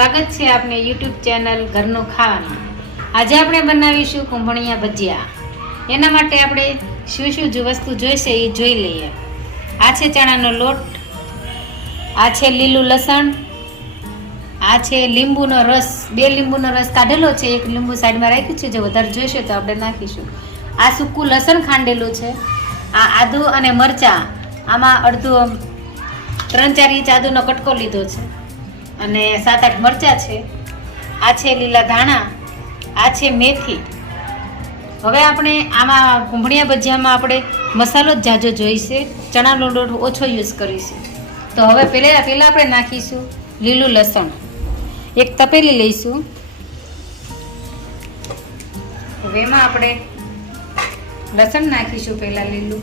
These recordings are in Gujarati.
સ્વાગત છે આપને YouTube ચેનલ ઘરનું ખાવાનું। આજે આપણે બનાવીશું કુંભણિયા ભજીયા। એના માટે આપણે શું શું વસ્તુ જોઈશે એ જોઈ લઈએ। આ છે ચણાનો લોટ, આ છે લીલું લસણ, આ છે લીંબુનો રસ, 2 લીંબુનો રસ કાઢેલો છે, 1 લીંબુ સાઈડમાં રાખ્યું છે, જો વધારે જોઈશે તો આપણે નાખીશું। આ સૂકું લસણ ખાંડેલું છે, આ આદુ અને મરચાં, આમાં અડધું 3-4 ઇંચ આદુનો કટકો લીધો છે અને 7-8 મરચાં છે, આ છે લીલા ધાણા, આ છે મેથી। હવે આપણે આમાં કુંભણિયા ભજીયામાં આપણે મસાલો જ જાજો જોઈશે, ચણાનો લોટ ઓછો યુઝ કરીશું। તો હવે પહેલાં આપણે નાખીશું લીલું લસણ, એક તપેલી લઈશું। હવે એમાં આપણે લસણ નાખીશું પહેલાં લીલું,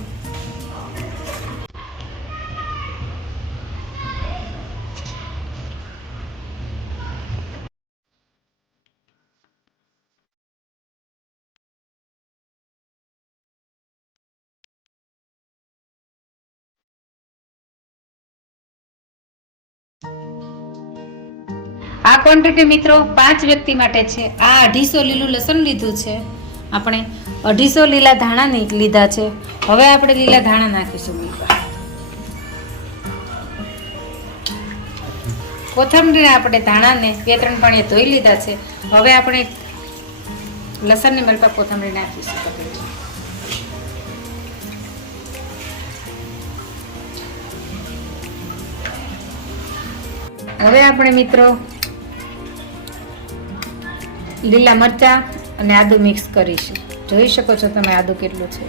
આ ક્વોન્ટિટી મિત્રો 5 વ્યક્તિ માટે છે। આ 250 લીલું લસણ લીધું છે, આપણે 250 લીલા ધાણા લીધા છે। હવે આપણે લીલા ધાણા નાખીશું। કોથમરી આપણે ધાણાને 2-3 પાણીએ ધોઈ લીધા છે। હવે આપણે લસણની મલપા કોથમરી નાખીશું। હવે આપણે મિત્રો લીલા મરચાં અને આદુ મિક્સ કરીશું। જોઈ શકો છો તમે આદુ કેટલું છે,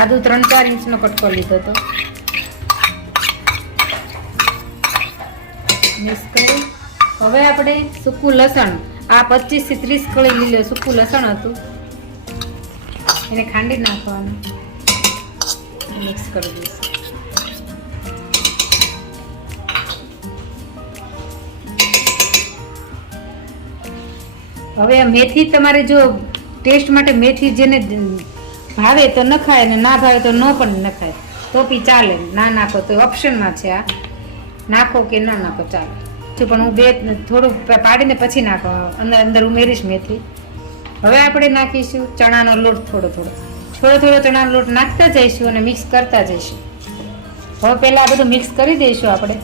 આદુ 3-4 ઇંચનો કટકો લીધો હતો, મિક્સ કરી। હવે આપણે સૂકું લસણ, આ 25 થી 30 કળી લીલું સૂકું લસણ હતું, એને ખાંડી નાખવાનું, મિક્સ કરી દઈશું। હવે આ મેથી તમારે જો ટેસ્ટ માટે મેથી જેને ભાવે તો નખાય ને ના ભાવે તો ન પણ નખાય, તો બી ચાલે, ના નાખો તો ઓપ્શનમાં છે, આ નાખો કે ન નાખો ચાલે। જો પણ હું થોડું પાડીને પછી નાખો, અંદર ઉમેરીશ મેથી। હવે આપણે નાખીશું ચણાનો લોટ, થોડો ચણાનો લોટ નાખતા જઈશું અને મિક્સ કરતા જઈશું। હવે પહેલાં આ બધું મિક્સ કરી દઈશું આપણે।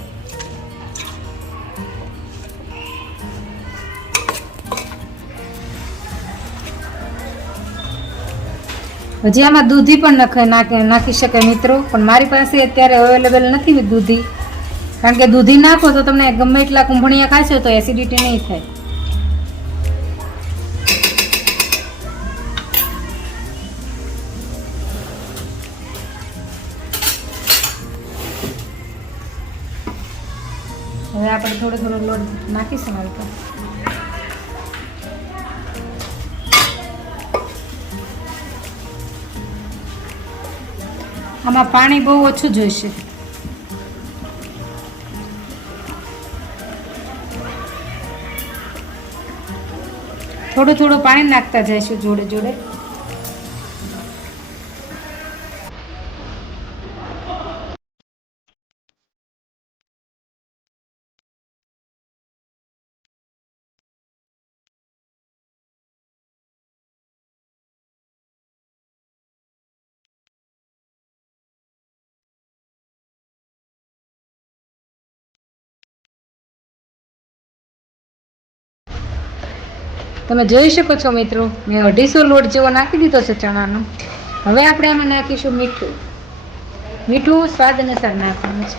હજી આમાં દૂધી પણ નાખી શકાય મિત્રો, પણ મારી પાસે અત્યારે અવેલેબલ નથી દૂધી, કારણ કે દૂધી નાખો તો તમને ગમે એટલા કુંભણિયા ખાશો તો એસિડિટી નહીં થાય। હવે આપણે થોડો લોટ નાખીશું મારી પર। આમાં પાણી બહુ ઓછું જોઈશે, થોડું પાણી નાખતા જઈશું જોડે। તમે જોઈ શકો છો મિત્રો, મેં 250 લોટ જેવો નાખી દીધો છે ચણાનો। હવે આપણે આમાં નાખીશું મીઠું સ્વાદ અનુસાર નાખવાનું છે।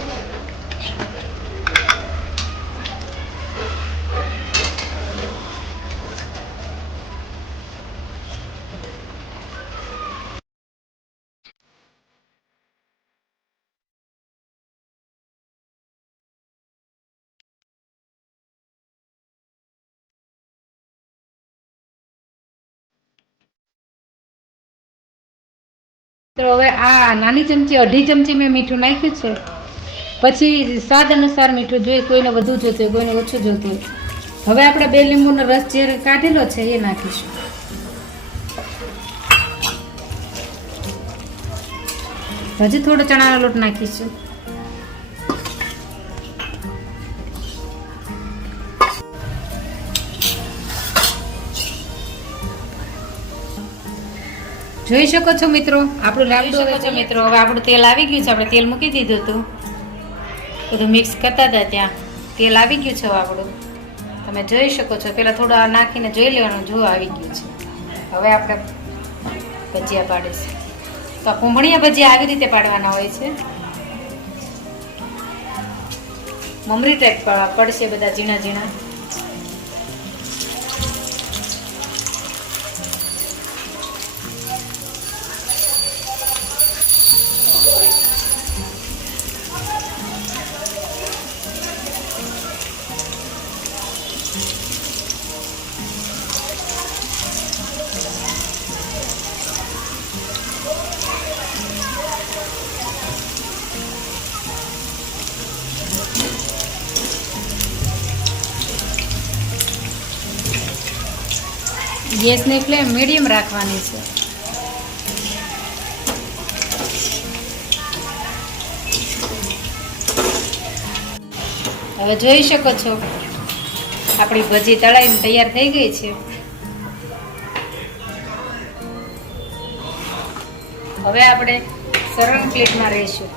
તો હવે આ નાની ચમચી 2.5 ચમચી મેં મીઠું નાખ્યું છે, પછી સ્વાદ અનુસાર મીઠું જોઈએ, કોઈને વધુ જોતું હોય, કોઈને ઓછું જોતું હોય। હવે આપણે 2 લીંબુનો રસ જે કાઢેલો છે એ નાખીશું। હજી થોડો ચણાનો લોટ નાખીશું। જોઈ શકો છો મિત્રો, આપણું લાડુ મિત્રો હવે આપણું તેલ આવી ગયું છે. આપણે તેલ મૂકી દીધું હતું, બધું મિક્સ કરતા હતા ત્યાં તેલ આવી ગયું છે આપણું. તમે જોઈ શકો છો. પહેલાં થોડું આ નાખીને જોઈ લેવાનું, જો આવી ગયું છે. હવે આપણે ભજીયા પાડીશું. તો આ કુંભળિયા ભજીયા આવી રીતે પાડવાના હોય છે. મમરી ટાઈપ પડશે બધા ઝીણા ઝીણા. ગેસની ફ્લેમ મીડિયમ રાખવાની છે. હવે જોઈ શકો છો આપણી ભજી તળાઈને તૈયાર થઈ ગઈ છે. હવે આપણે સર્વિંગ પ્લેટમાં રહીશું.